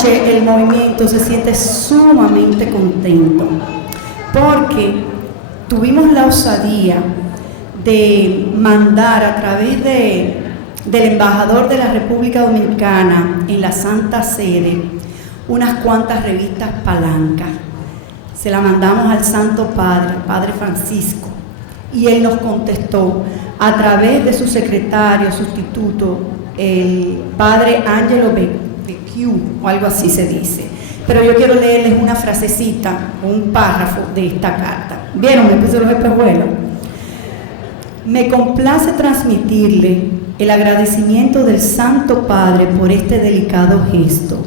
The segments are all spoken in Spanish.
noche el movimiento se siente sumamente contento porque tuvimos la osadía de mandar a través del embajador de la República Dominicana en la Santa Sede unas cuantas revistas palancas. Se la mandamos al Santo Padre, al Padre Francisco, y él nos contestó a través de su secretario sustituto, el Padre Angelo Becciu, o algo así se dice. Pero yo quiero leerles una frasecita, un párrafo de esta carta. ¿Vieron? Me puse los espejuelos. Me complace transmitirle el agradecimiento del Santo Padre por este delicado gesto,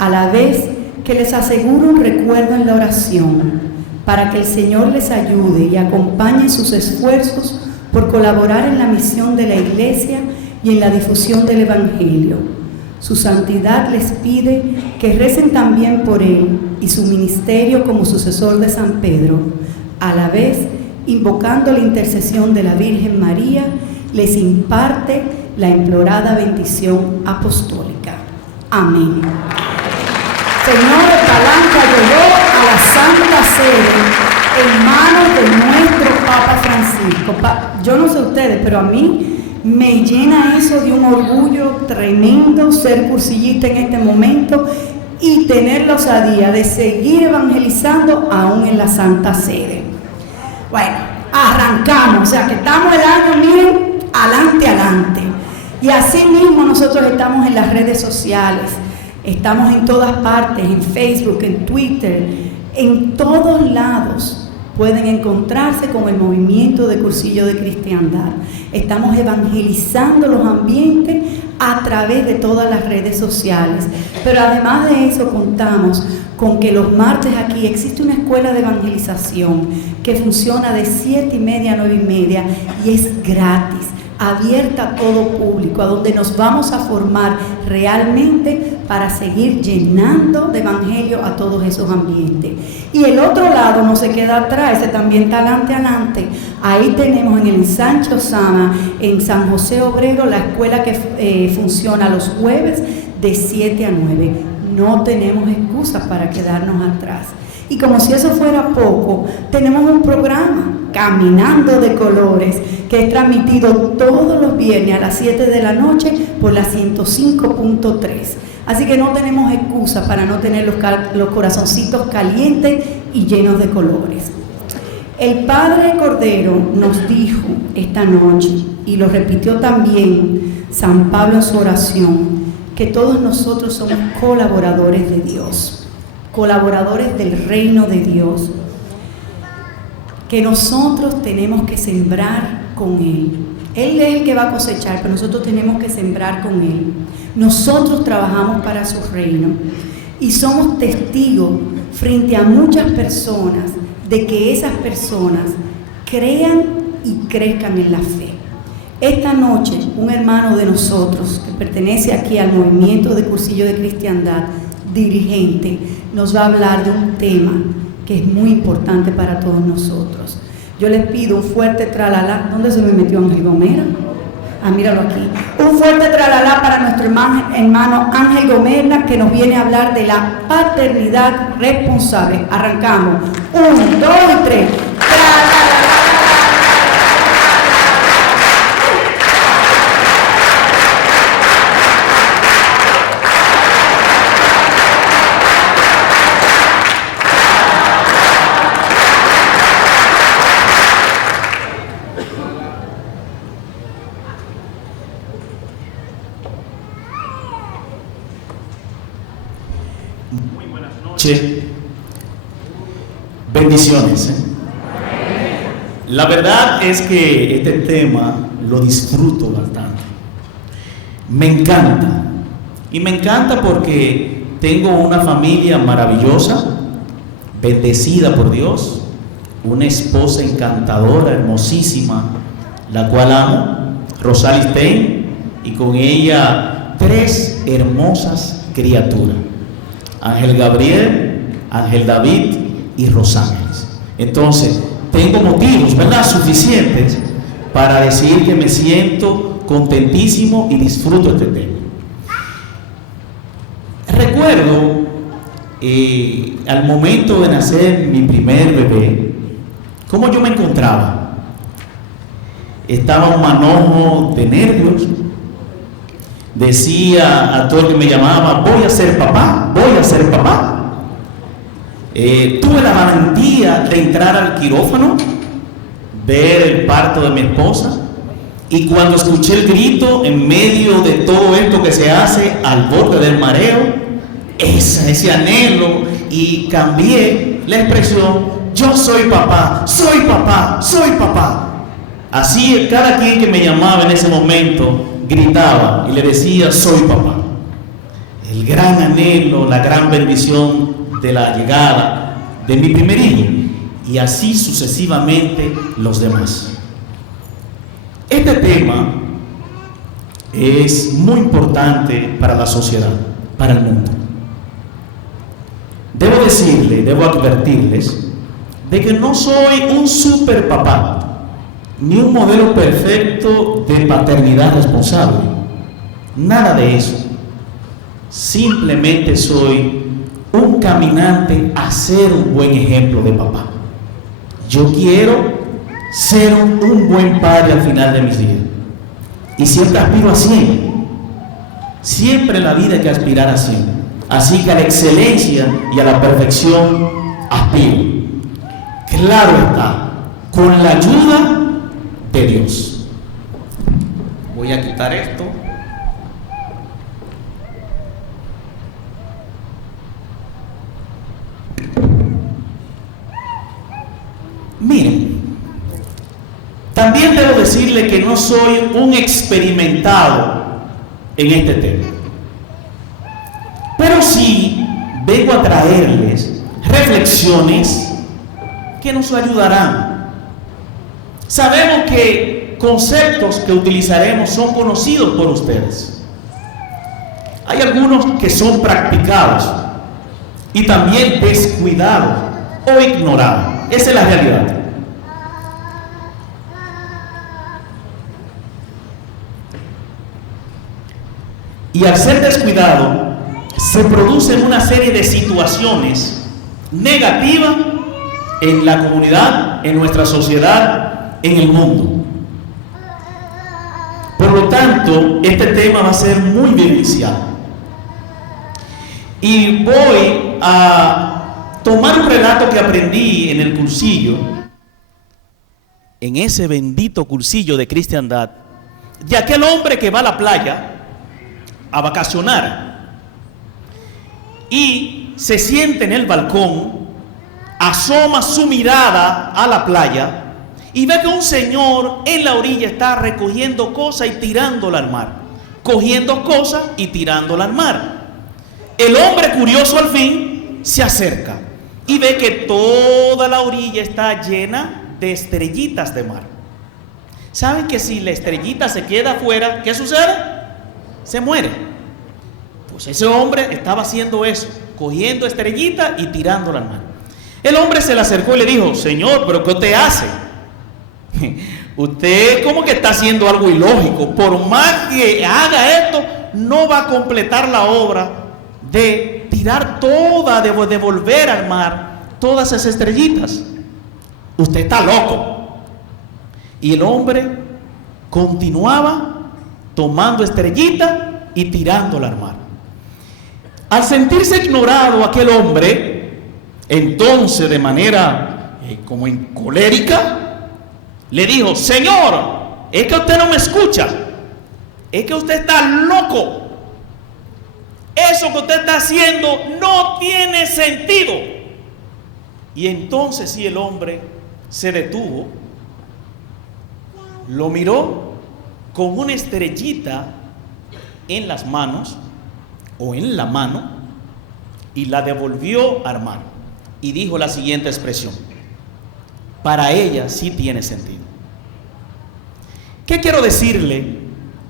a la vez que les aseguro un recuerdo en la oración para que el Señor les ayude y acompañe en sus esfuerzos por colaborar en la misión de la Iglesia y en la difusión del Evangelio. Su santidad les pide que recen también por él y su ministerio como sucesor de San Pedro, a la vez invocando la intercesión de la Virgen María, les imparte la implorada bendición apostólica. Amén. Señor, el palanca llegó a la Santa Sede en manos de nuestro Papa Francisco. Yo no sé ustedes, pero a mí me llena eso de un orgullo tremendo ser cursillista en este momento y tener la osadía de seguir evangelizando aún en la Santa Sede. Bueno, arrancamos, o sea que estamos el año, miren, adelante. Y así mismo nosotros estamos en las redes sociales, estamos en todas partes, en Facebook, en Twitter, en todos lados. Pueden encontrarse con el movimiento de Cursillo de Cristiandad. Estamos evangelizando los ambientes a través de todas las redes sociales. Pero además de eso contamos con que los martes aquí existe una escuela de evangelización que funciona de 7:30 a 9:30 y es gratis, abierta a todo público, a donde nos vamos a formar realmente para seguir llenando de evangelio a todos esos ambientes. Y el otro lado no se queda atrás, ese también está adelante. Ahí tenemos en el Ensanche Osama, en San José Obrero, la escuela que funciona los jueves de 7 a 9. No tenemos excusas para quedarnos atrás. Y como si eso fuera poco, tenemos un programa, Caminando de Colores, que es transmitido todos los viernes a las 7 de la noche por la 105.3. Así que no tenemos excusa para no tener los corazoncitos calientes y llenos de colores. El Padre Cordero nos dijo esta noche, y lo repitió también San Pablo en su oración, que todos nosotros somos colaboradores de Dios, colaboradores del reino de Dios, que nosotros tenemos que sembrar con Él. Él es el que va a cosechar, pero nosotros tenemos que sembrar con Él. Nosotros trabajamos para su reino y somos testigos frente a muchas personas de que esas personas crean y crezcan en la fe. Esta noche, un hermano de nosotros que pertenece aquí al movimiento de Cursillo de Cristiandad, dirigente, nos va a hablar de un tema que es muy importante para todos nosotros. Yo les pido un fuerte tralalá. ¿Dónde se me metió Ángel Gomera? Ah, míralo aquí. Un fuerte tralalá para nuestro hermano Ángel Gomera, que nos viene a hablar de la paternidad responsable. Arrancamos. 1, 2 y 3. ¡Tralalá! Muy buenas noches. Bendiciones. La verdad es que este tema lo disfruto bastante. Me encanta. Y me encanta porque tengo una familia maravillosa, bendecida por Dios, una esposa encantadora, hermosísima, la cual amo, Rosalie Stein, y con ella 3 hermosas criaturas: Ángel Gabriel, Ángel David y Rosángeles. Entonces, tengo motivos, ¿verdad?, suficientes para decir que me siento contentísimo y disfruto este tema. recuerdo al momento de nacer mi primer bebé, cómo yo me encontraba. Estaba un manojo de nervios. Decía a todo el que me llamaba: voy a ser papá, voy a ser papá. Tuve la valentía de entrar al quirófano, ver el parto de mi esposa, y cuando escuché el grito en medio de todo esto que se hace al borde del mareo, ese anhelo, y cambié la expresión: yo soy papá, soy papá, soy papá. Así cada quien que me llamaba en ese momento gritaba y le decía: soy papá. El gran anhelo, la gran bendición de la llegada de mi primer hijo, y así sucesivamente los demás. Este tema es muy importante para la sociedad, para el mundo. Debo advertirles de que no soy un super papá, ni un modelo perfecto de paternidad responsable. Nada de eso. Simplemente soy un caminante a ser un buen ejemplo de papá. Yo quiero ser un buen padre al final de mis días. Y siempre aspiro a 100. Siempre en la vida hay que aspirar a 100. Así que a la excelencia y a la perfección aspiro. Claro está, con la ayuda de Dios. Voy a quitar esto. Miren, también debo decirle que no soy un experimentado en este tema, pero sí vengo a traerles reflexiones que nos ayudarán. Sabemos que conceptos que utilizaremos son conocidos por ustedes. Hay algunos que son practicados y también descuidados o ignorados. Esa es la realidad. Y al ser descuidado, se producen una serie de situaciones negativas en la comunidad, en nuestra sociedad, en el mundo. Por lo tanto, este tema va a ser muy vivencial. Y voy a tomar un relato que aprendí en el cursillo, en ese bendito cursillo de cristiandad, de aquel hombre que va a la playa a vacacionar y se sienta en el balcón, asoma su mirada a la playa y ve que un señor en la orilla está recogiendo cosas y tirándola al mar, cogiendo cosas y tirándola al mar. El hombre, curioso al fin, se acerca y ve que toda la orilla está llena de estrellitas de mar. ¿Saben que si la estrellita se queda afuera, qué sucede? Se muere. Pues ese hombre estaba haciendo eso, cogiendo estrellitas y tirándola al mar. El hombre se le acercó y le dijo: señor, ¿pero qué usted hace? Usted como que está haciendo algo ilógico. Por más que haga esto, no va a completar la obra de tirar toda, de devolver al mar todas esas estrellitas. Usted está loco. Y el hombre continuaba tomando estrellitas y tirándola al mar. Al sentirse ignorado aquel hombre, entonces de manera como colérica, le dijo: señor, es que usted no me escucha, es que usted está loco. Eso que usted está haciendo no tiene sentido. Y entonces sí, el hombre se detuvo, lo miró con una estrellita en las manos o en la mano y la devolvió al mar y dijo la siguiente expresión: para ella sí tiene sentido. ¿Qué quiero decirle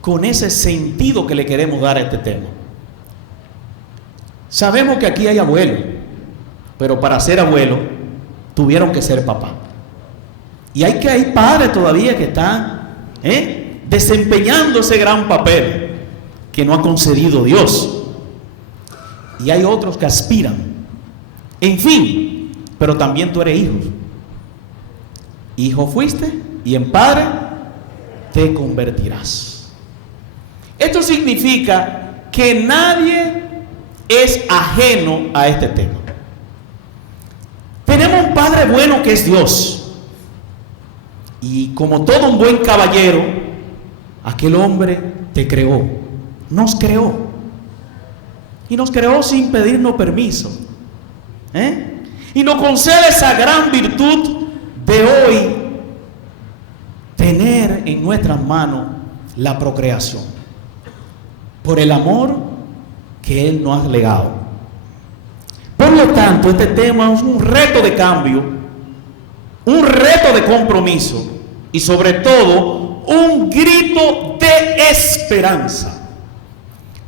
con ese sentido que le queremos dar a este tema? Sabemos que aquí hay abuelos, pero para ser abuelo tuvieron que ser papá. Y hay padres todavía que están desempeñando ese gran papel que no ha concedido Dios. y hay otros que aspiran. En fin, pero también tú eres hijo. Hijo fuiste y en padre te convertirás. Esto significa que nadie es ajeno a este tema. Tenemos un Padre bueno que es Dios. Y como todo un buen caballero, aquel hombre te creó, nos creó. Y nos creó sin pedirnos permiso. Y nos concede esa gran virtud de hoy tener en nuestras manos la procreación. Por el amor que Él nos ha legado. Por lo tanto, este tema es un reto de cambio, un reto de compromiso y sobre todo un grito de esperanza.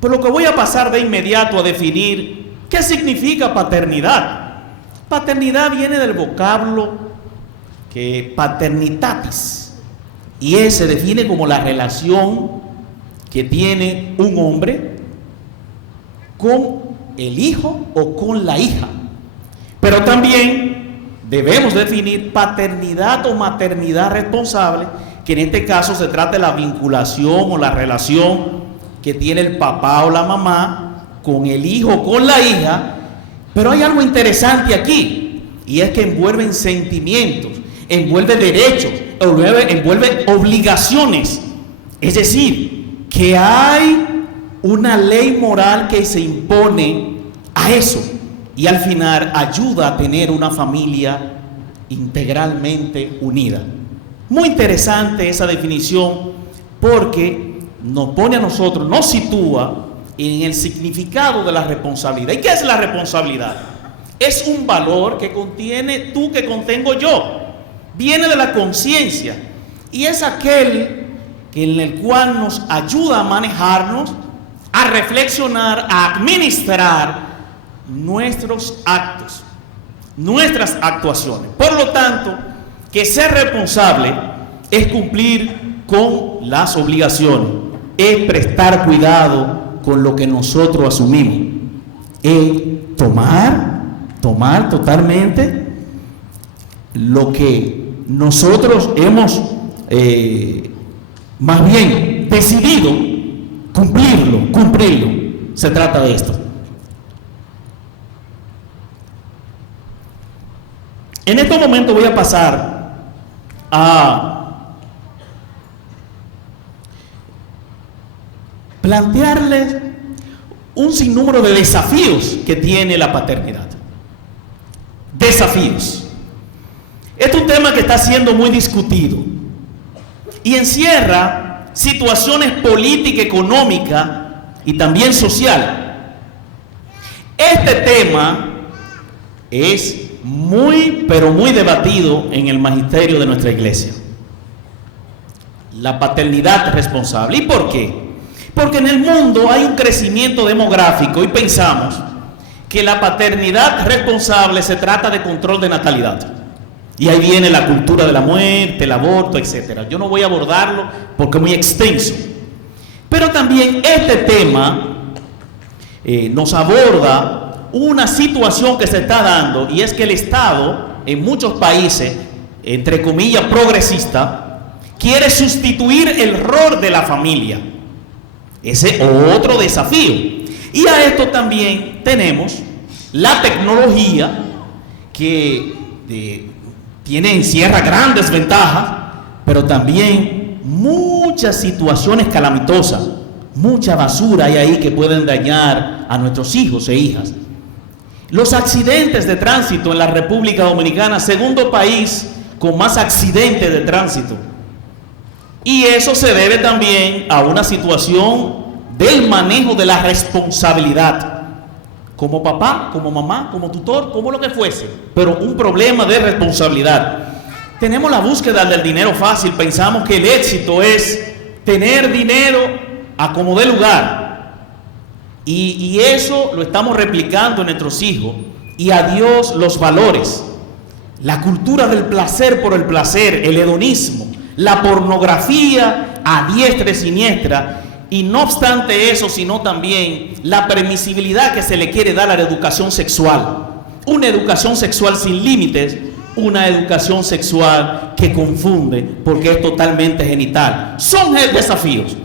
Por lo que voy a pasar de inmediato a definir qué significa paternidad. Paternidad viene del vocablo que paternitatis, y se define como la relación que tiene un hombre con el hijo o con la hija. Pero también debemos definir paternidad o maternidad responsable, que en este caso se trata de la vinculación o la relación que tiene el papá o la mamá con el hijo o con la hija. Pero hay algo interesante aquí, y es que envuelven sentimientos, envuelve derechos, envuelve obligaciones. Es decir, que hay una ley moral que se impone a eso, y al final ayuda a tener una familia integralmente unida. Muy interesante esa definición, porque nos pone a nosotros, nos sitúa en el significado de la responsabilidad. ¿Y qué es la responsabilidad? Es un valor que contiene tú, que contengo yo. Viene de la conciencia y es aquel en el cual nos ayuda a manejarnos, a reflexionar, a administrar nuestros actos, nuestras actuaciones. Por lo tanto, que ser responsable es cumplir con las obligaciones, es prestar cuidado con lo que nosotros asumimos, es tomar totalmente lo que nosotros hemos más bien decidido cumplirlo. Se trata de esto. En estos momentos voy a pasar a plantearles un sinnúmero de desafíos que tiene la paternidad. Desafíos. Este es un tema que está siendo muy discutido y encierra situaciones políticas, económicas y también social. Este tema es pero muy debatido en el magisterio de nuestra iglesia. La paternidad responsable. ¿Y por qué? Porque en el mundo hay un crecimiento demográfico y pensamos que la paternidad responsable se trata de control de natalidad. Y ahí viene la cultura de la muerte, el aborto, etc. Yo no voy a abordarlo porque es muy extenso. Pero también este tema nos aborda una situación que se está dando, y es que el Estado, en muchos países, entre comillas, progresista, quiere sustituir el rol de la familia. Ese es otro desafío. Y a esto también tenemos la tecnología que encierra grandes ventajas, pero también muchas situaciones calamitosas, mucha basura hay ahí que pueden dañar a nuestros hijos e hijas. Los accidentes de tránsito en la República Dominicana, segundo país con más accidentes de tránsito. Y eso se debe también a una situación del manejo de la responsabilidad. Como papá, como mamá, como tutor, como lo que fuese. Pero un problema de responsabilidad. Tenemos la búsqueda del dinero fácil. Pensamos que el éxito es tener dinero a como dé lugar. Y eso lo estamos replicando en nuestros hijos. Y a Dios los valores. La cultura del placer por el placer, el hedonismo, la pornografía a diestra y siniestra, y no obstante eso, sino también la permisibilidad que se le quiere dar a la educación sexual. Una educación sexual sin límites, una educación sexual que confunde porque es totalmente genital. Son desafíos.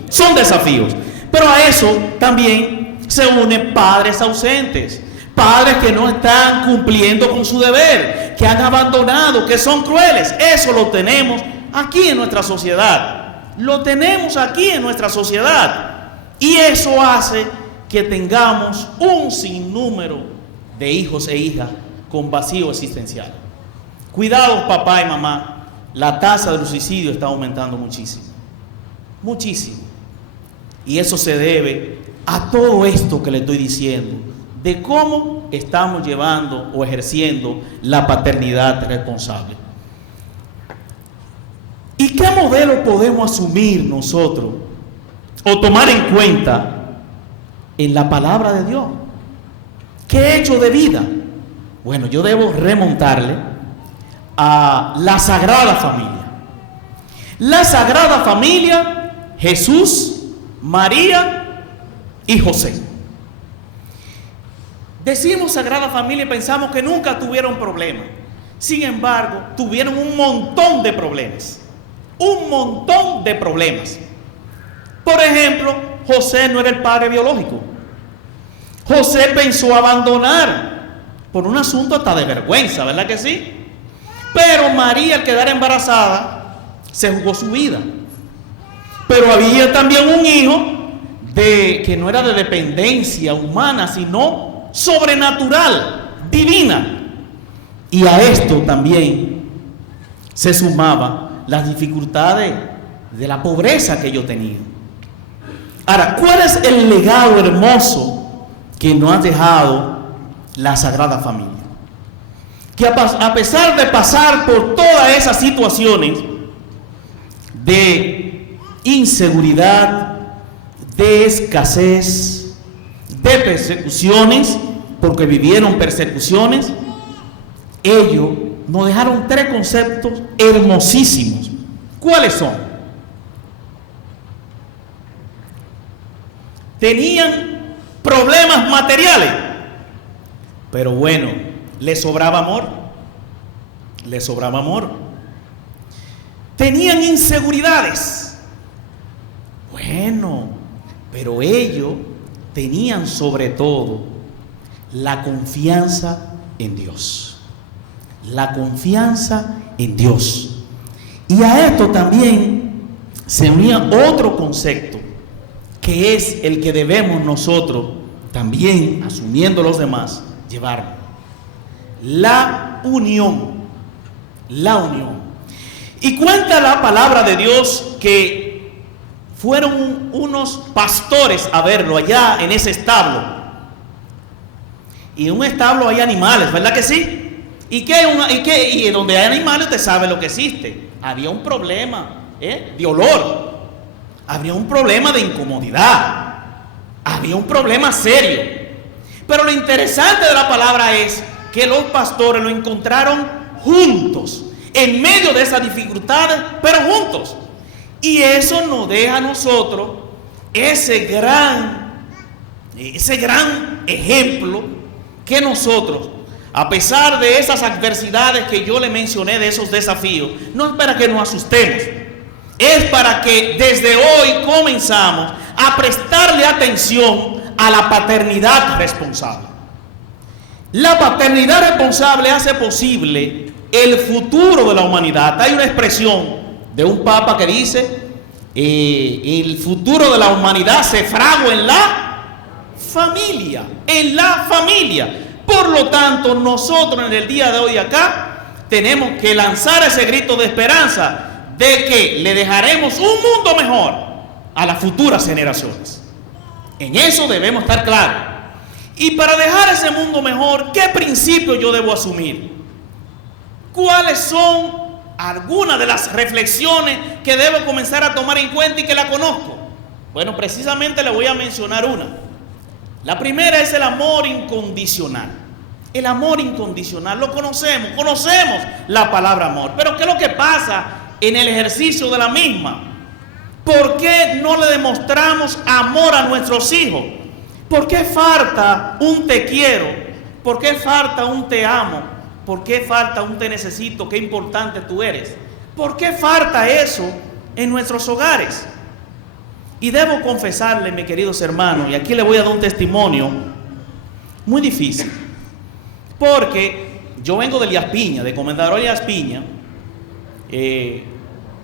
Pero a eso también se unen padres ausentes, padres que no están cumpliendo con su deber, que han abandonado, que son crueles. Eso lo tenemos aquí en nuestra sociedad. Lo tenemos aquí en nuestra sociedad. Y eso hace que tengamos un sinnúmero de hijos e hijas con vacío existencial. Cuidado, papá y mamá, la tasa del suicidio está aumentando muchísimo. Muchísimo. Y eso se debe a todo esto que le estoy diciendo, de cómo estamos llevando o ejerciendo la paternidad responsable. ¿Y qué modelo podemos asumir nosotros o tomar en cuenta en la palabra de Dios? ¿Qué hecho de vida? Bueno, yo debo remontarle a la Sagrada Familia. La Sagrada Familia, Jesús, María y José. Decimos Sagrada Familia y pensamos que nunca tuvieron problemas. Sin embargo, tuvieron un montón de problemas. Un montón de problemas. Por ejemplo, José no era el padre biológico. José pensó abandonar por un asunto hasta de vergüenza, ¿verdad que sí? Pero María, al quedar embarazada, se jugó su vida. Pero había también un hijo que no era de dependencia humana, sino sobrenatural, divina. Y a esto también se sumaba las dificultades de la pobreza que yo tenía. Ahora, ¿cuál es el legado hermoso que nos ha dejado la Sagrada Familia? Que a pesar de pasar por todas esas situaciones de inseguridad, de escasez, de persecuciones, porque vivieron persecuciones, ellos nos dejaron tres conceptos hermosísimos. ¿Cuáles son? Tenían problemas materiales, pero bueno, les sobraba amor. Les sobraba amor. Tenían inseguridades. Bueno, pero ellos tenían sobre todo la confianza en Dios. La confianza en Dios. Y a esto también se unía otro concepto, que es el que debemos nosotros también, asumiendo los demás, llevar: la unión. La unión. Y cuenta la palabra de Dios que fueron unos pastores a verlo allá en ese establo. Y en un establo hay animales, ¿verdad que sí? Y donde hay animales usted sabe lo que existe. Había un problema de olor. Había un problema de incomodidad. Había un problema serio. Pero lo interesante de la palabra es que los pastores lo encontraron juntos, en medio de esas dificultades, pero juntos. Y eso nos deja a nosotros ese gran ejemplo que nosotros, a pesar de esas adversidades que yo le mencioné, de esos desafíos, no es para que nos asustemos, es para que desde hoy comenzamos a prestarle atención a la paternidad responsable. La paternidad responsable hace posible el futuro de la humanidad. Hay una expresión de un papa que dice: el futuro de la humanidad se fragua en la familia, en la familia. Por lo tanto, nosotros en el día de hoy acá tenemos que lanzar ese grito de esperanza de que le dejaremos un mundo mejor a las futuras generaciones. En eso debemos estar claros. Y para dejar ese mundo mejor, ¿qué principios yo debo asumir? ¿Cuáles son algunas de las reflexiones que debo comenzar a tomar en cuenta y que la conozco? Bueno, precisamente le voy a mencionar una. La primera es el amor incondicional. El amor incondicional, lo conocemos la palabra amor. Pero ¿qué es lo que pasa en el ejercicio de la misma? ¿Por qué no le demostramos amor a nuestros hijos? ¿Por qué falta un te quiero? ¿Por qué falta un te amo? ¿Por qué falta un te necesito? Qué importante tú eres. ¿Por qué falta eso en nuestros hogares? Y debo confesarle, mis queridos hermanos, y aquí le voy a dar un testimonio muy difícil, porque yo vengo de Elías Piña, de Comendador Elías Piña.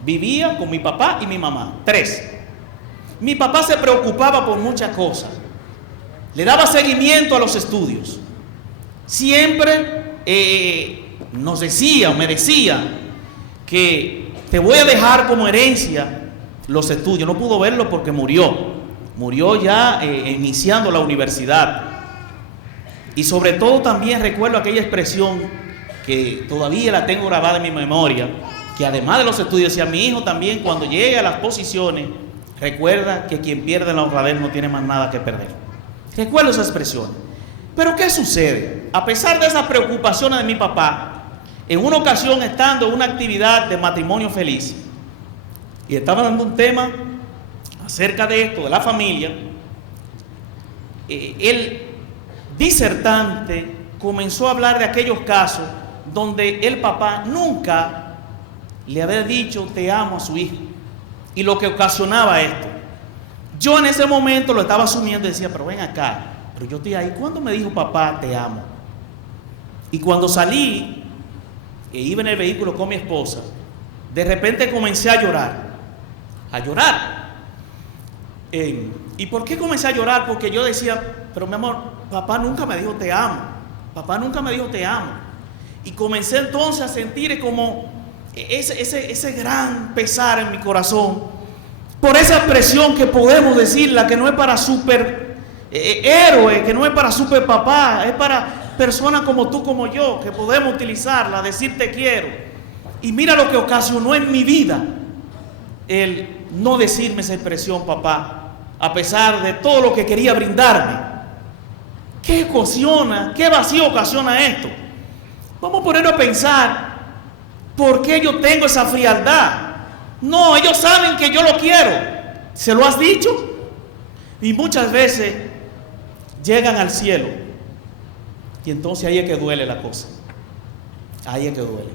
Vivía con mi papá y mi mamá, 3. Mi papá se preocupaba por muchas cosas, le daba seguimiento a los estudios. Siempre nos decía, me decía, que te voy a dejar como herencia los estudios. No pudo verlo porque murió ya iniciando la universidad. Y sobre todo también recuerdo aquella expresión que todavía la tengo grabada en mi memoria, que además de los estudios, decía: mi hijo también, cuando llegue a las posiciones, recuerda que quien pierde la honradez no tiene más nada que perder. Recuerdo esa expresión. Pero ¿qué sucede? A pesar de esas preocupaciones de mi papá, en una ocasión, estando en una actividad de matrimonio feliz, y estaba dando un tema acerca de esto, de la familia, el disertante comenzó a hablar de aquellos casos donde el papá nunca le había dicho te amo a su hijo, y lo que ocasionaba esto. Yo en ese momento lo estaba asumiendo y decía: pero ven acá, pero yo estoy ahí, ¿cuándo me dijo papá te amo? Y cuando salí e iba en el vehículo con mi esposa, de repente comencé a llorar. ¿Y por qué comencé a llorar? Porque yo decía: pero mi amor, papá nunca me dijo te amo, papá nunca me dijo te amo. Y comencé entonces a sentir como ese gran pesar en mi corazón por esa expresión que podemos decirla, que no es para super héroe, que no es para super papá, es para personas como tú, como yo, que podemos utilizarla, decir te quiero. Y mira lo que ocasionó en mi vida el no decirme esa expresión papá, a pesar de todo lo que quería brindarme. ¿Qué vacío ocasiona esto? Vamos a ponernos a pensar: ¿por qué yo tengo esa frialdad? No, ellos saben que yo lo quiero. ¿Se lo has dicho? Y muchas veces llegan al cielo, y entonces ahí es que duele la cosa. Ahí es que duele.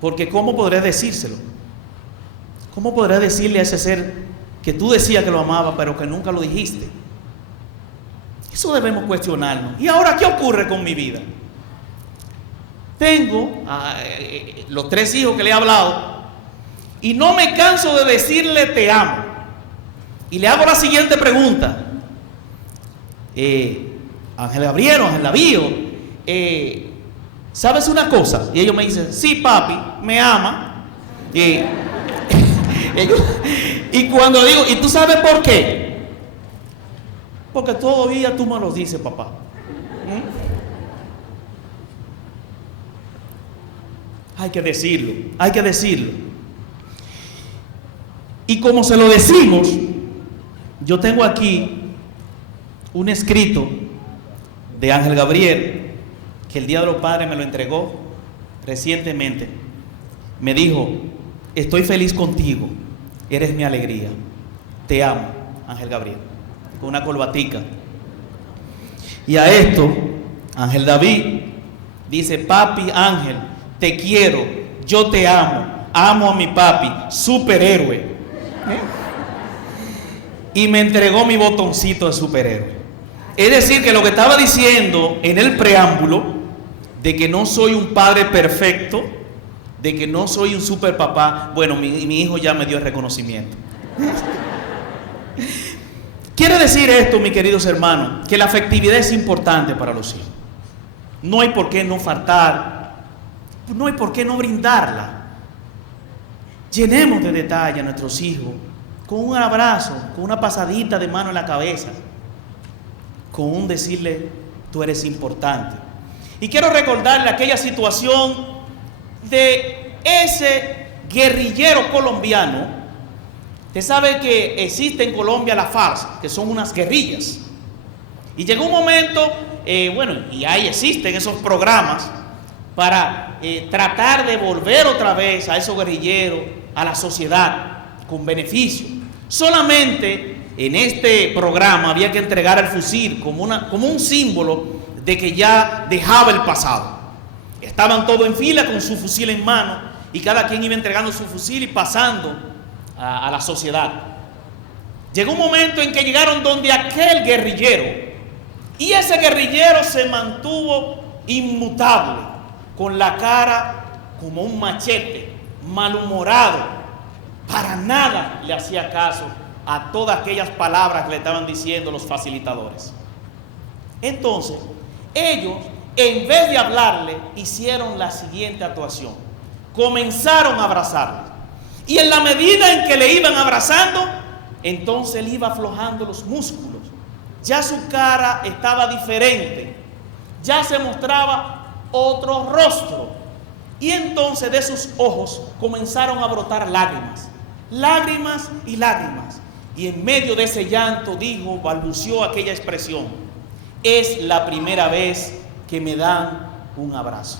Porque ¿cómo podré decírselo? ¿Cómo podré decirle a ese ser que tú decías que lo amaba, pero que nunca lo dijiste? Eso debemos cuestionarnos. ¿Y ahora qué ocurre con mi vida? Tengo los 3 hijos que le he hablado, y no me canso de decirle te amo. Y le hago la siguiente pregunta: Ángel Gabriel, Ángel Davío, ¿sabes una cosa? Y ellos me dicen: sí, papi, me ama. Y cuando digo: ¿y tú sabes por qué? Porque todavía tú me lo dices, papá. Hay que decirlo. Y como se lo decimos, yo tengo aquí un escrito de Ángel Gabriel, que el Día de los Padres me lo entregó recientemente. Me dijo: estoy feliz contigo, eres mi alegría, te amo, Ángel Gabriel, con una corbatica. Y a esto, Ángel David dice: papi Ángel, te quiero, yo te amo a mi papi, superhéroe. Y me entregó mi botoncito de superhéroe. Es decir, que lo que estaba diciendo en el preámbulo, de que no soy un padre perfecto, de que no soy un super papá, bueno, mi hijo ya me dio el reconocimiento. Quiere decir esto, mis queridos hermanos, que la afectividad es importante para los hijos. No hay por qué no faltar, no hay por qué no brindarla. Llenemos de detalle a nuestros hijos, con un abrazo, con una pasadita de mano en la cabeza, con un decirle: tú eres importante. Y quiero recordarle aquella situación de ese guerrillero colombiano. Usted sabe que existe en Colombia la FARC, que son unas guerrillas. Y llegó un momento, y ahí existen esos programas para tratar de volver otra vez a esos guerrilleros a la sociedad, con beneficio. Solamente en este programa había que entregar el fusil como un símbolo de que ya dejaba el pasado. Estaban todos en fila con su fusil en mano y cada quien iba entregando su fusil y pasando a la sociedad. Llegó un momento en que llegaron donde aquel guerrillero, y ese guerrillero se mantuvo inmutable, con la cara como un machete, malhumorado, para nada le hacía caso a todas aquellas palabras que le estaban diciendo los facilitadores. Entonces, ellos, en vez de hablarle, hicieron la siguiente actuación. Comenzaron a abrazarle. Y en la medida en que le iban abrazando, entonces él iba aflojando los músculos. Ya su cara estaba diferente. Ya se mostraba otro rostro. Y entonces de sus ojos comenzaron a brotar lágrimas. Lágrimas y lágrimas. Y en medio de ese llanto dijo, balbuceó aquella expresión: es la primera vez que me dan un abrazo.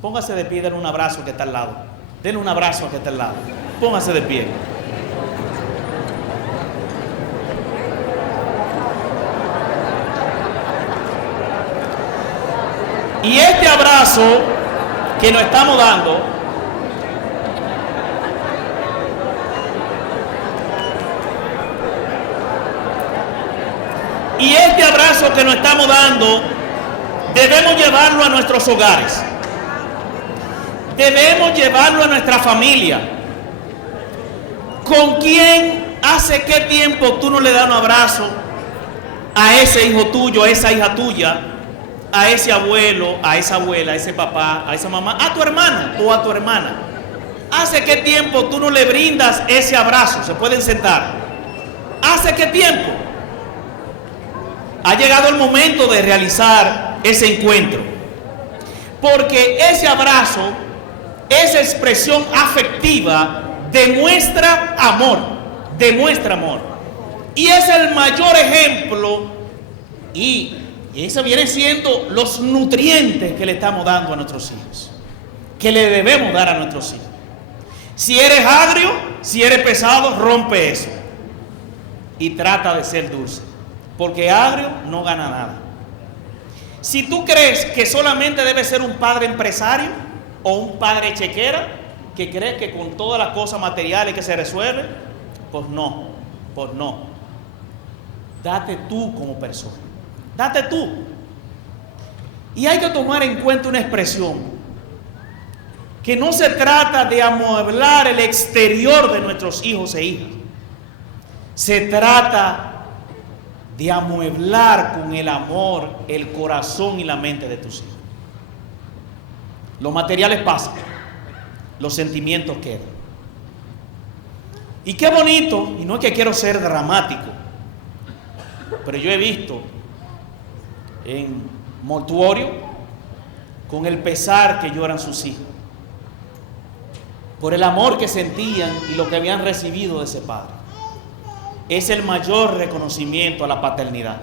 Póngase de pie, denle un abrazo que está al lado. Denle un abrazo que está al lado. Póngase de pie. Y este abrazo que nos estamos dando, debemos llevarlo a nuestros hogares. Debemos llevarlo a nuestra familia. ¿Con quién hace qué tiempo tú no le das un abrazo a ese hijo tuyo, a esa hija tuya, a ese abuelo, a esa abuela, a ese papá, a esa mamá, a tu hermano o a tu hermana? ¿Hace qué tiempo tú no le brindas ese abrazo? Se pueden sentar. ¿Hace qué tiempo? Ha llegado el momento de realizar ese encuentro, porque ese abrazo, esa expresión afectiva demuestra amor, y es el mayor ejemplo, y eso viene siendo los nutrientes que le estamos dando a nuestros hijos, que le debemos dar a nuestros hijos. Si eres agrio, si eres pesado, rompe eso y trata de ser dulce, porque agrio no gana nada. Si tú crees que solamente debe ser un padre empresario o un padre chequera, que crees que con todas las cosas materiales que se resuelven, pues no. Date tú como persona, date tú. Y hay que tomar en cuenta una expresión, que no se trata de amueblar el exterior de nuestros hijos e hijas, se trata de amueblar con el amor el corazón y la mente de tus hijos. Los materiales pasan, los sentimientos quedan. Y qué bonito, y no es que quiero ser dramático, pero yo he visto en mortuorio con el pesar que lloran sus hijos, por el amor que sentían y lo que habían recibido de ese padre. Es el mayor reconocimiento a la paternidad,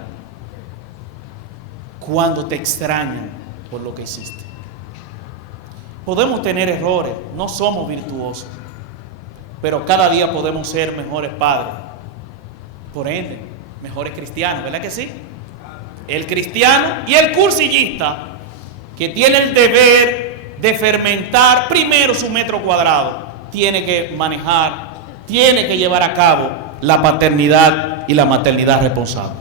cuando te extrañan por lo que hiciste. Podemos tener errores, no somos virtuosos, pero cada día podemos ser mejores padres, por ende, mejores cristianos, ¿verdad que sí? El cristiano y el cursillista, que tiene el deber de fermentar primero su metro cuadrado, tiene que manejar, tiene que llevar a cabo la paternidad y la maternidad responsable.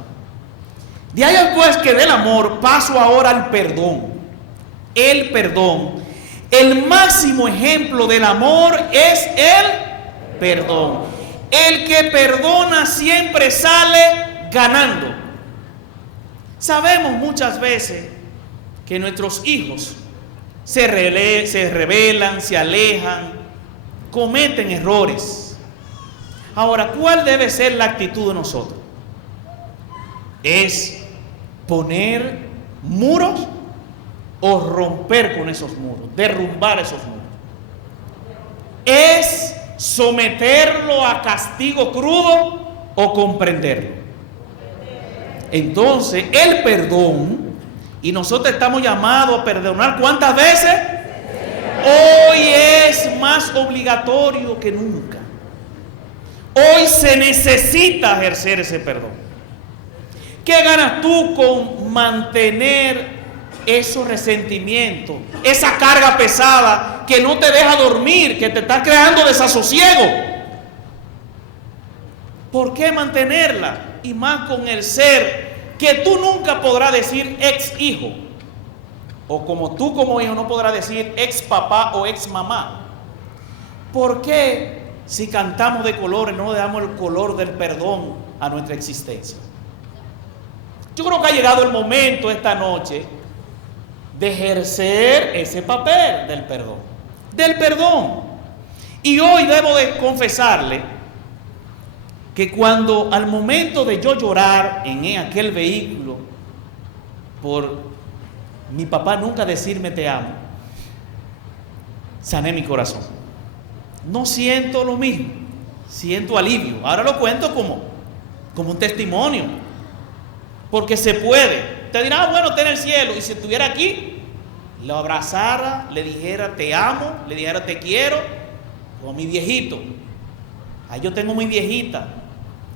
De ahí después que del amor paso ahora al perdón. El perdón, el máximo ejemplo del amor es el perdón. El que perdona siempre sale ganando. Sabemos muchas veces que nuestros hijos se rebelan, se alejan, cometen errores. Ahora, ¿cuál debe ser la actitud de nosotros? ¿Es poner muros o romper con esos muros, derrumbar esos muros? ¿Es someterlo a castigo crudo o comprenderlo? Entonces, el perdón, y nosotros estamos llamados a perdonar, ¿cuántas veces? Hoy es más obligatorio que nunca. Hoy se necesita ejercer ese perdón. ¿Qué ganas tú con mantener esos resentimientos, esa carga pesada que no te deja dormir, que te está creando desasosiego? ¿Por qué mantenerla? Y más con el ser que tú nunca podrás decir ex hijo, o como tú como hijo no podrás decir ex papá o ex mamá. ¿Por qué si cantamos de colores no le damos el color del perdón a nuestra existencia? Yo creo que ha llegado el momento esta noche de ejercer ese papel del perdón. Del perdón. Y hoy debo de confesarle que cuando al momento de yo llorar en aquel vehículo por mi papá nunca decirme te amo, sané mi corazón. No siento lo mismo, siento alivio. Ahora lo cuento como un testimonio, porque se puede. Te dirá, bueno, está en el cielo, y si estuviera aquí, lo abrazara, le dijera te amo, le dijera te quiero, como mi viejito. Ahí yo tengo mi viejita,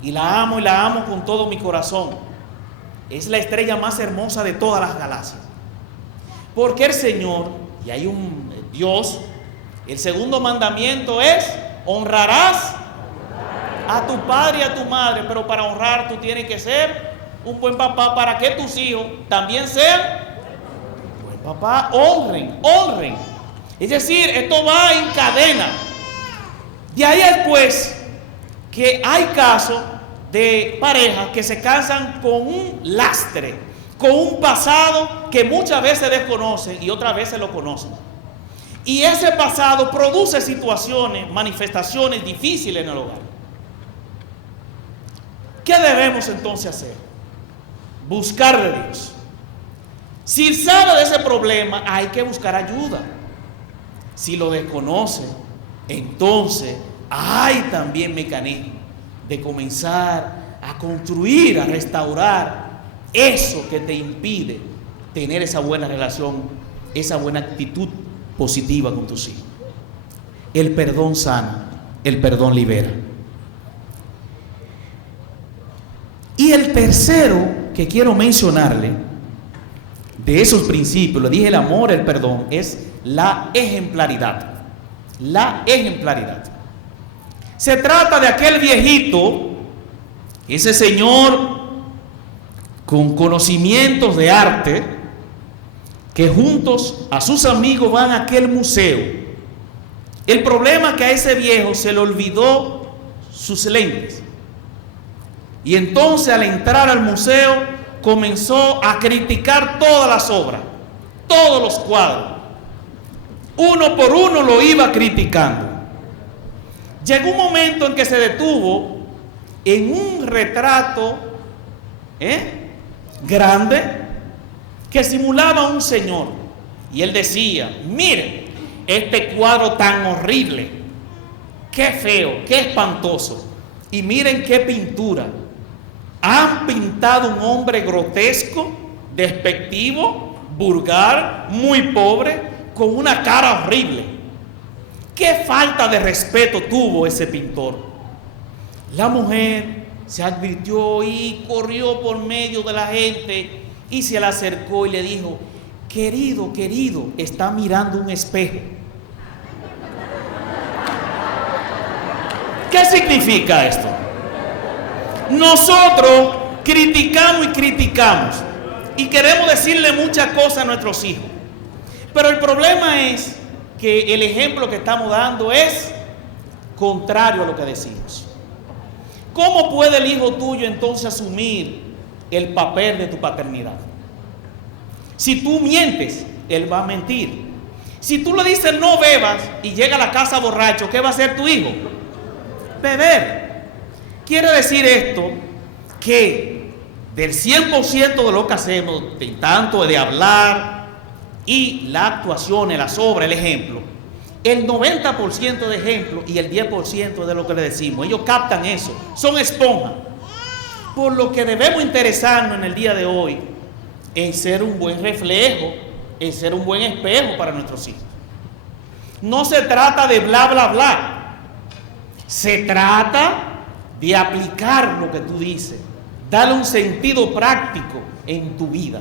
y la amo con todo mi corazón. Es la estrella más hermosa de todas las galaxias. Porque el Señor, y hay un Dios, el segundo mandamiento es: honrarás a tu padre y a tu madre. Pero para honrar tú tienes que ser un buen papá para que tus hijos también sean buen papá. Honren. Es decir, esto va en cadena. De ahí después que hay casos de parejas que se casan con un lastre, con un pasado que muchas veces desconocen y otras veces lo conocen. Y ese pasado produce situaciones, manifestaciones difíciles en el hogar. ¿Qué debemos entonces hacer? Buscar de Dios. Si sabe de ese problema, hay que buscar ayuda. Si lo desconoce, entonces hay también mecanismos de comenzar a construir, a restaurar eso que te impide tener esa buena relación, esa buena actitud positiva con tus hijos. El perdón sana, el perdón libera. Y el tercero que quiero mencionarle de esos principios, le dije el amor, el perdón, es la ejemplaridad. La ejemplaridad. Se trata de aquel viejito, ese señor con conocimientos de arte, que juntos a sus amigos van a aquel museo. El problema es que a ese viejo se le olvidó sus lentes. Y entonces al entrar al museo comenzó a criticar todas las obras, todos los cuadros. Uno por uno lo iba criticando. Llegó un momento en que se detuvo en un retrato grande que simulaba a un señor. Y él decía: miren, este cuadro tan horrible, qué feo, qué espantoso. Y miren qué pintura. Han pintado un hombre grotesco, despectivo, vulgar, muy pobre, con una cara horrible. ¿Qué falta de respeto tuvo ese pintor? La mujer se advirtió y corrió por medio de la gente y se le acercó y le dijo: querido, está mirando un espejo. ¿Qué significa esto? Nosotros criticamos y queremos decirle muchas cosas a nuestros hijos, pero el problema es que el ejemplo que estamos dando es contrario a lo que decimos. ¿Cómo puede el hijo tuyo entonces asumir el papel de tu paternidad? Si tú mientes, él va a mentir. Si tú le dices no bebas y llega a la casa borracho, ¿qué va a hacer tu hijo? Beber. Quiere decir esto que del 100% de lo que hacemos, de tanto de hablar y la actuación, las obras, el ejemplo, el 90% de ejemplo y el 10% de lo que le decimos, ellos captan eso, son esponjas. Por lo que debemos interesarnos en el día de hoy en ser un buen reflejo, en ser un buen espejo para nuestros hijos. No se trata de bla, bla, bla. Se trata de aplicar lo que tú dices, darle un sentido práctico en tu vida.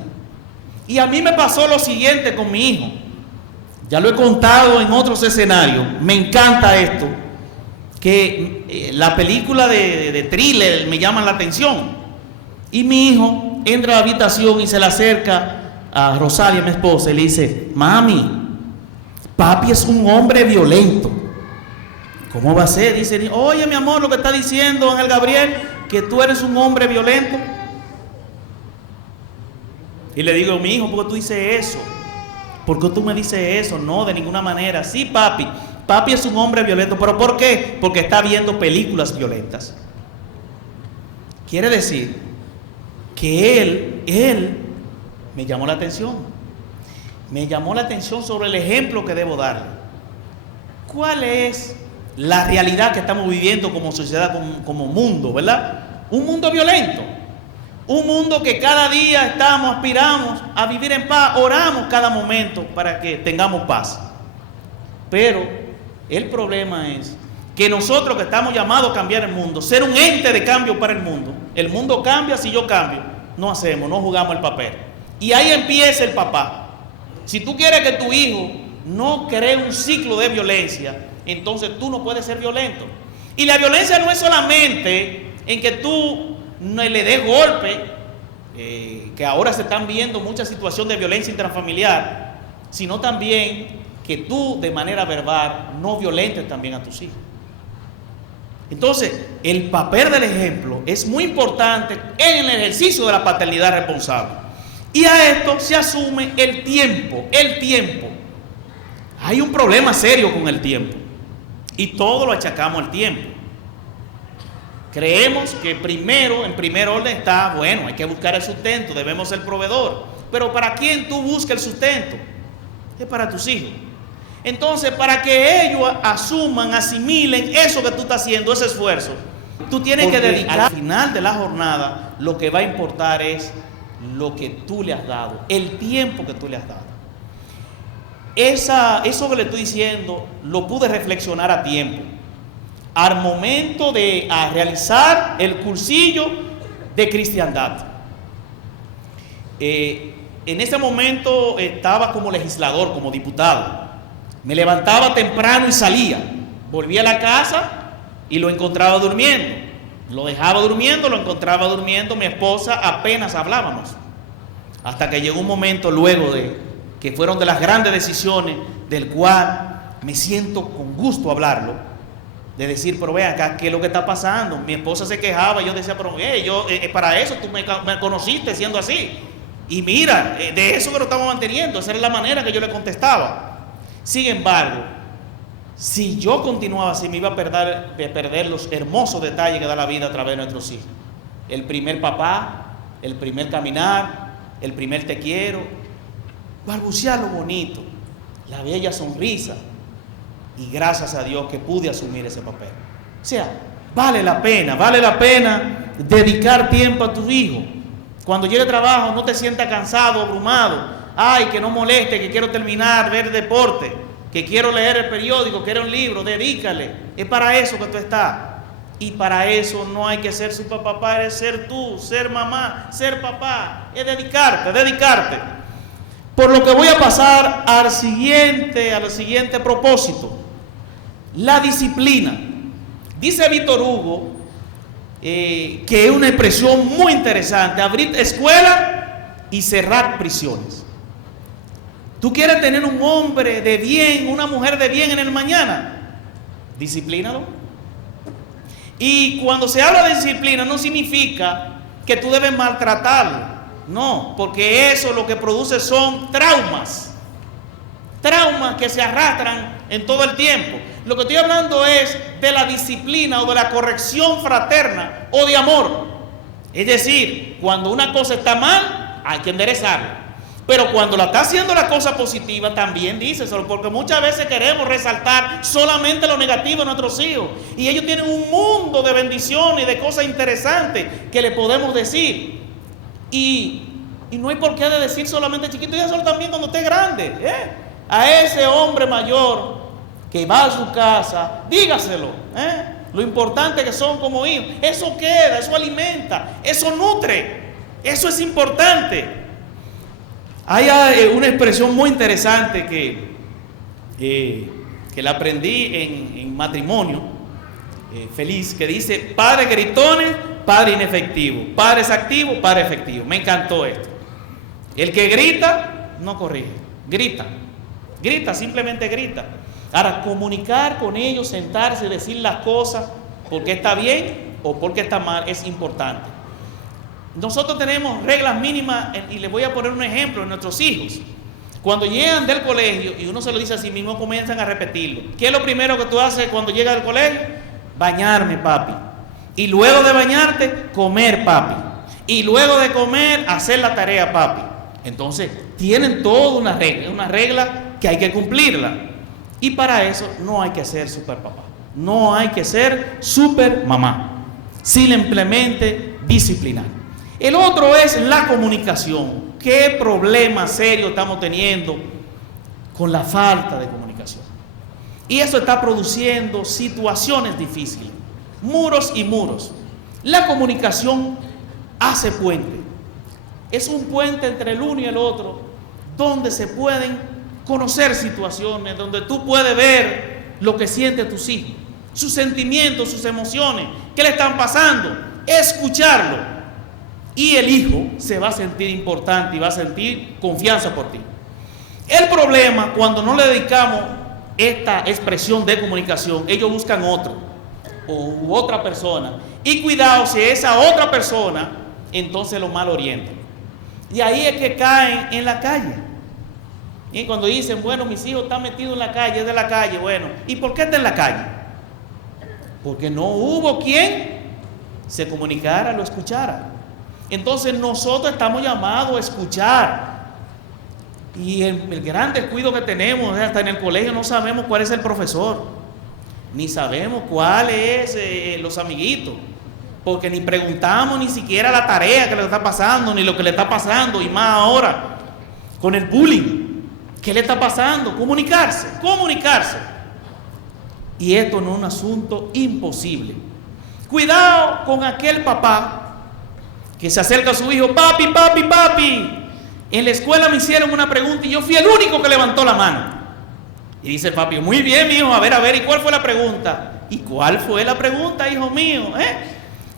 Y a mí me pasó lo siguiente con mi hijo. Ya lo he contado en otros escenarios. Me encanta esto, que la película de thriller me llama la atención. Y mi hijo entra a la habitación y se le acerca a Rosalia, mi esposa, y le dice: mami, papi es un hombre violento. ¿Cómo va a ser? Dice: oye, mi amor, lo que está diciendo Ángel Gabriel, que tú eres un hombre violento. Y le digo: mi hijo, ¿por qué tú dices eso? ¿Por qué tú me dices eso? No, de ninguna manera. Sí, papi, papi es un hombre violento. ¿Pero por qué? Porque está viendo películas violentas. Quiere decir que él me llamó la atención. Me llamó la atención sobre el ejemplo que debo darle. ¿Cuál es la realidad que estamos viviendo como sociedad, como mundo, verdad? Un mundo violento. Un mundo que cada día aspiramos a vivir en paz, oramos cada momento para que tengamos paz. Pero el problema es que nosotros que estamos llamados a cambiar el mundo, ser un ente de cambio para el mundo cambia si yo cambio. No hacemos, no jugamos el papel. Y ahí empieza el papá. Si tú quieres que tu hijo no cree un ciclo de violencia, entonces tú no puedes ser violento. Y la violencia no es solamente en que tú no le des golpe, que ahora se están viendo muchas situaciones de violencia intrafamiliar, sino también que tú de manera verbal no violentes también a tus hijos. Entonces, el papel del ejemplo es muy importante en el ejercicio de la paternidad responsable. Y a esto se asume el tiempo. Hay un problema serio con el tiempo. Y todo lo achacamos al tiempo. Creemos que en primer orden está, bueno, hay que buscar el sustento, debemos ser proveedor. Pero ¿para quién tú buscas el sustento? Es para tus hijos. Entonces, para que ellos asuman, asimilen eso que tú estás haciendo, ese esfuerzo, tú tienes que dedicar. Al final de la jornada, lo que va a importar es lo que tú le has dado, el tiempo que tú le has dado. Eso que le estoy diciendo, lo pude reflexionar a tiempo. Al momento de realizar el cursillo de cristiandad. En ese momento estaba como legislador, como diputado. Me levantaba temprano y salía. Volvía a la casa y lo encontraba durmiendo. Lo dejaba durmiendo, lo encontraba durmiendo. Mi esposa apenas hablábamos. Hasta que llegó un momento luego de que fueron de las grandes decisiones, del cual me siento con gusto hablarlo. De decir, pero ve acá, ¿qué es lo que está pasando? Mi esposa se quejaba, yo decía, pero para eso tú me conociste siendo así. Y mira, de eso que lo estamos manteniendo, esa era la manera que yo le contestaba. Sin embargo, si yo continuaba así, me iba a perder los hermosos detalles que da la vida a través de nuestros hijos. El primer papá, el primer caminar, el primer te quiero, balbucear lo bonito, la bella sonrisa. Y gracias a Dios que pude asumir ese papel. O sea, vale la pena dedicar tiempo a tu hijo. Cuando llegue al trabajo no te sientas cansado, abrumado. Ay, que no moleste, que quiero terminar, ver deporte, que quiero leer el periódico, quiero un libro, dedícale. Es para eso que tú estás. Y para eso no hay que ser papá, es ser tú, ser mamá, ser papá. Es dedicarte. Por lo que voy a pasar al siguiente propósito. La disciplina. Dice Víctor Hugo que es una expresión muy interesante: abrir escuelas y cerrar prisiones. ¿Tú quieres tener un hombre de bien, una mujer de bien en el mañana? Disciplínalo. Y cuando se habla de disciplina no significa que tú debes maltratarlo. No, porque eso lo que produce son traumas que se arrastran en todo el tiempo. Lo que estoy hablando es de la disciplina o de la corrección fraterna o de amor. Es decir, cuando una cosa está mal, hay que enderezarla. Pero cuando la está haciendo la cosa positiva, también díselo, porque muchas veces queremos resaltar solamente lo negativo de nuestros hijos. Y ellos tienen un mundo de bendiciones y de cosas interesantes que le podemos decir. Y no hay por qué de decir solamente chiquito, dígaselo también cuando esté grande. A ese hombre mayor que va a su casa, dígaselo. lo importante que son como hijos. Eso queda, eso alimenta, eso nutre, eso es importante. Hay una expresión muy interesante que la aprendí en matrimonio feliz, que dice: padres gritones, padre inefectivo; padres activos, padre efectivo. Me encantó esto. El que grita no corrige, grita, simplemente grita. Ahora, comunicar con ellos, sentarse, decir las cosas, porque está bien o porque está mal, es importante. Nosotros tenemos reglas mínimas, y les voy a poner un ejemplo en nuestros hijos. Cuando llegan del colegio y uno se lo dice a sí mismo, comienzan a repetirlo. ¿Qué es lo primero que tú haces cuando llegas del colegio? Bañarme, papi. Y luego de bañarte, comer, papi. Y luego de comer, hacer la tarea, papi. Entonces, tienen toda una regla que hay que cumplirla. Y para eso no hay que ser super papá, no hay que ser super mamá, simplemente disciplinar. El otro es la comunicación. ¿Qué problema serio estamos teniendo con la falta de comunicación? Y eso está produciendo situaciones difíciles, muros y muros. La comunicación hace puente, es un puente entre el uno y el otro, donde se pueden conocer situaciones, donde tú puedes ver lo que sienten tus hijos, sus sentimientos, sus emociones, qué le están pasando, escucharlo. Y el hijo se va a sentir importante y va a sentir confianza por ti. El problema, cuando no le dedicamos esta expresión de comunicación, ellos buscan otro u otra persona. Y cuidado, si esa otra persona, entonces lo mal orientan. Y ahí es que caen en la calle. Y cuando dicen, bueno, mis hijos están metidos en la calle, es de la calle, bueno, ¿y por qué está en la calle? Porque no hubo quien se comunicara, lo escuchara. Entonces nosotros estamos llamados a escuchar. Y el gran descuido que tenemos, hasta en el colegio no sabemos cuál es el profesor, ni sabemos cuál es los amiguitos, porque ni preguntamos ni siquiera la tarea que le está pasando, ni lo que le está pasando, y más ahora con el bullying. ¿Qué le está pasando? Comunicarse. Y esto no es un asunto imposible. Cuidado con aquel papá que se acerca a su hijo: papi, papi, papi, en la escuela me hicieron una pregunta y yo fui el único que levantó la mano. Y dice el papi: muy bien, mi hijo, a ver, ¿y cuál fue la pregunta? ¿Y cuál fue la pregunta, hijo mío?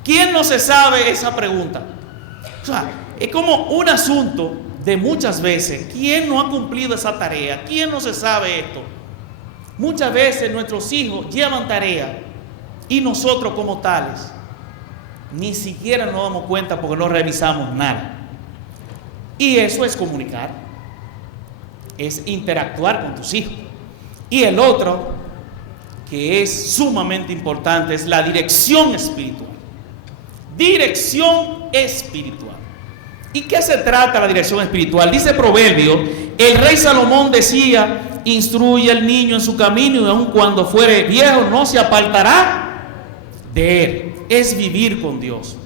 ¿Quién no se sabe esa pregunta? O sea, es como un asunto de muchas veces, ¿quién no ha cumplido esa tarea? ¿Quién no se sabe esto? Muchas veces nuestros hijos llevan tarea y nosotros como tales ni siquiera nos damos cuenta porque no revisamos nada. Y eso es comunicar, es interactuar con tus hijos. Y el otro, que es sumamente importante, es la dirección espiritual. Dirección espiritual. ¿Y qué se trata la dirección espiritual? Dice Proverbio, el rey Salomón decía: instruye al niño en su camino y aun cuando fuere viejo no se apartará de él. Es vivir con Dios.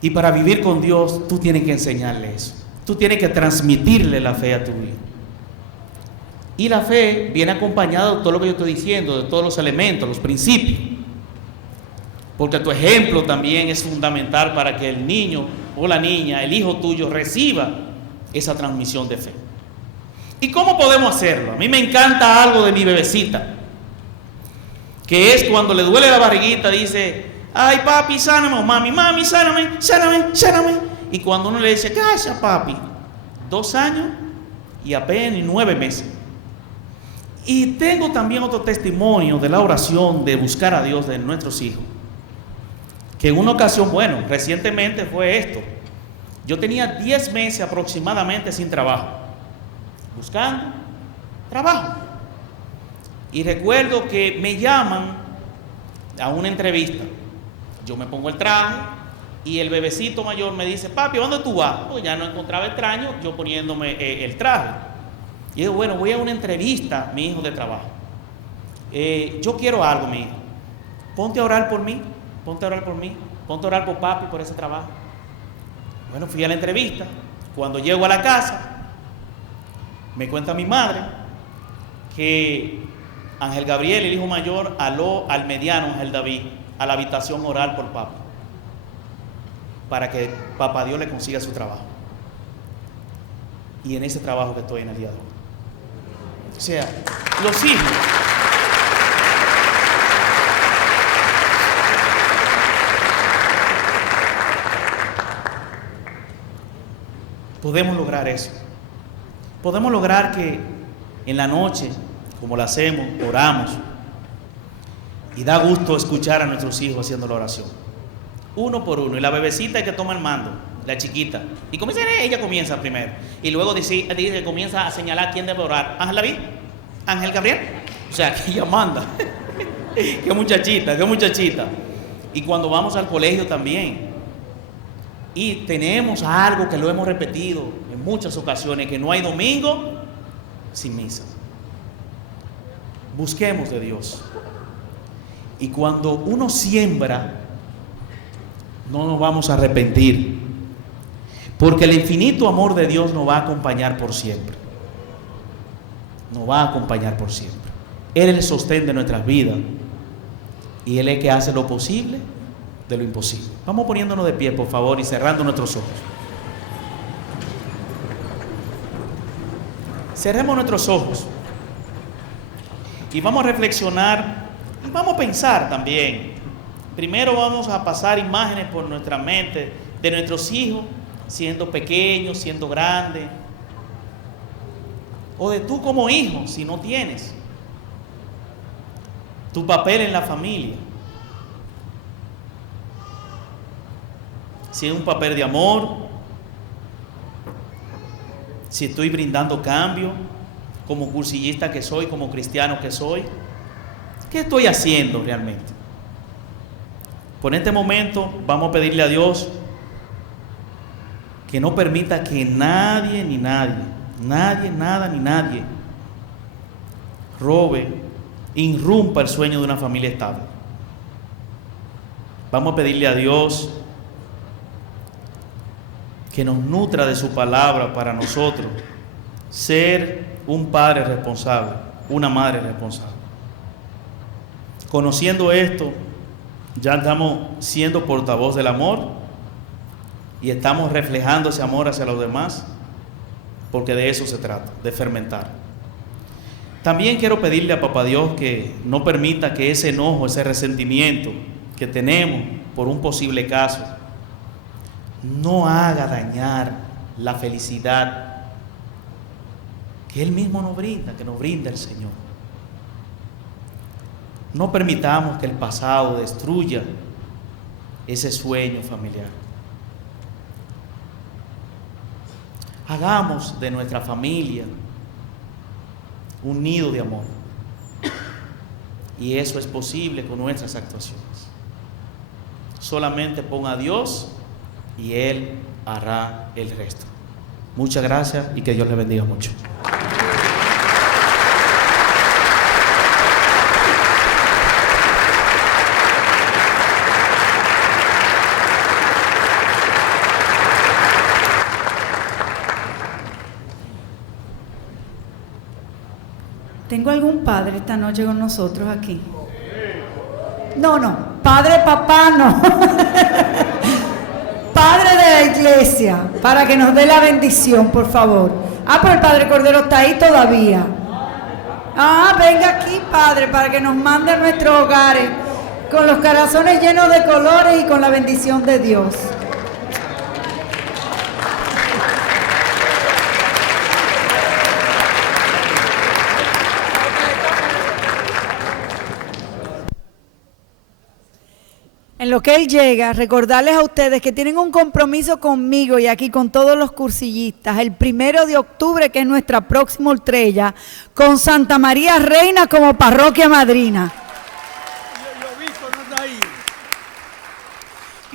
Y para vivir con Dios tú tienes que enseñarle eso. Tú tienes que transmitirle la fe a tu hijo. Y la fe viene acompañada de todo lo que yo estoy diciendo, de todos los elementos, los principios. Porque tu ejemplo también es fundamental para que el niño o la niña, el hijo tuyo, reciba esa transmisión de fe. ¿Y cómo podemos hacerlo? A mí me encanta algo de mi bebecita, que es cuando le duele la barriguita, dice: ay papi, sáname, o mami, sáname. Y cuando uno le dice: calla papi, 2 años y apenas 9 meses. Y tengo también otro testimonio de la oración de buscar a Dios de nuestros hijos, que en una ocasión, bueno, recientemente fue esto. Yo tenía 10 meses aproximadamente sin trabajo, buscando trabajo. Y recuerdo que me llaman a una entrevista. Yo me pongo el traje y el bebecito mayor me dice: papi, ¿a dónde tú vas? Pues ya no encontraba el traje, yo poniéndome el traje. Y digo: bueno, voy a una entrevista, mi hijo, de trabajo. Yo quiero algo, mi hijo. Ponte a orar por mí. Ponte a orar por papi, por ese trabajo. Bueno, fui a la entrevista. Cuando llego a la casa, me cuenta mi madre que Ángel Gabriel, el hijo mayor, aló al mediano Ángel David a la habitación oral por papá, para que papá Dios le consiga su trabajo. Y en ese trabajo que estoy en el día de hoy. O sea, los hijos. Podemos lograr eso. Podemos lograr que en la noche, como lo hacemos, oramos. Y da gusto escuchar a nuestros hijos haciendo la oración. Uno por uno. Y la bebecita es que toma el mando, la chiquita. Y ella comienza primero. Y luego dice que comienza a señalar quién debe orar. Ángel David, Ángel Gabriel. O sea, que ella manda. Qué muchachita, qué muchachita. Y cuando vamos al colegio también. Y tenemos algo que lo hemos repetido en muchas ocasiones, que no hay domingo sin misa. Busquemos de Dios. Y cuando uno siembra, no nos vamos a arrepentir, porque el infinito amor de Dios nos va a acompañar por siempre. Nos va a acompañar por siempre. Él es el sostén de nuestras vidas y Él es el que hace lo posible de lo imposible. Vamos poniéndonos de pie, por favor, y cerrando nuestros ojos. Cerremos nuestros ojos y vamos a reflexionar y vamos a pensar también. Primero vamos a pasar imágenes por nuestra mente de nuestros hijos, siendo pequeños, siendo grandes, o de tú como hijo, si no tienes, tu papel en la familia. Si es un papel de amor, si estoy brindando cambio, como cursillista que soy, como cristiano que soy, ¿qué estoy haciendo realmente? Por este momento vamos a pedirle a Dios que no permita que nadie ni nadie, nada ni nadie robe, irrumpa el sueño de una familia estable. Vamos a pedirle a Dios que nos nutra de su palabra para nosotros ser un padre responsable, una madre responsable. Conociendo esto, ya estamos siendo portavoz del amor y estamos reflejando ese amor hacia los demás, porque de eso se trata, de fermentar. También quiero pedirle a Papá Dios que no permita que ese enojo, ese resentimiento que tenemos por un posible caso, no haga dañar la felicidad que Él mismo nos brinda, que nos brinda el Señor. No permitamos que el pasado destruya ese sueño familiar. Hagamos de nuestra familia un nido de amor. Y eso es posible con nuestras actuaciones. Solamente pon a Dios y Él hará el resto. Muchas gracias y que Dios les bendiga mucho. ¿Tengo algún padre esta noche con nosotros aquí? No, padre, papá, no. Padre de la iglesia, para que nos dé la bendición, por favor. Pero el Padre Cordero está ahí todavía. Venga aquí, Padre, para que nos mande a nuestros hogares con los corazones llenos de colores y con la bendición de Dios. En lo que Él llega, recordarles a ustedes que tienen un compromiso conmigo y aquí con todos los cursillistas, el 1 de octubre, que es nuestra próxima ultrella, con Santa María Reina como parroquia madrina.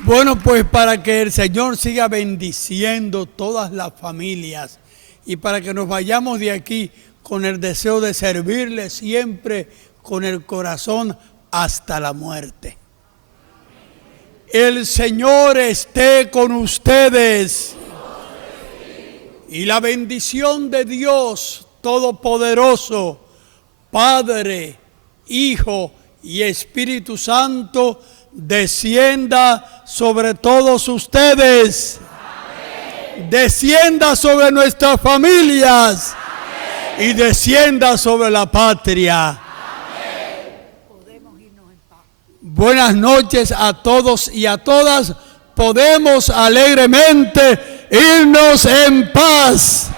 Bueno, pues para que el Señor siga bendiciendo todas las familias y para que nos vayamos de aquí con el deseo de servirle siempre con el corazón hasta la muerte. El Señor esté con ustedes y la bendición de Dios Todopoderoso, Padre, Hijo y Espíritu Santo descienda sobre todos ustedes. Amén. Descienda sobre nuestras familias. Amén. Y descienda sobre la patria. Amén. Podemos irnos en paz. Buenas noches a todos y a todas. Podemos alegremente irnos en paz.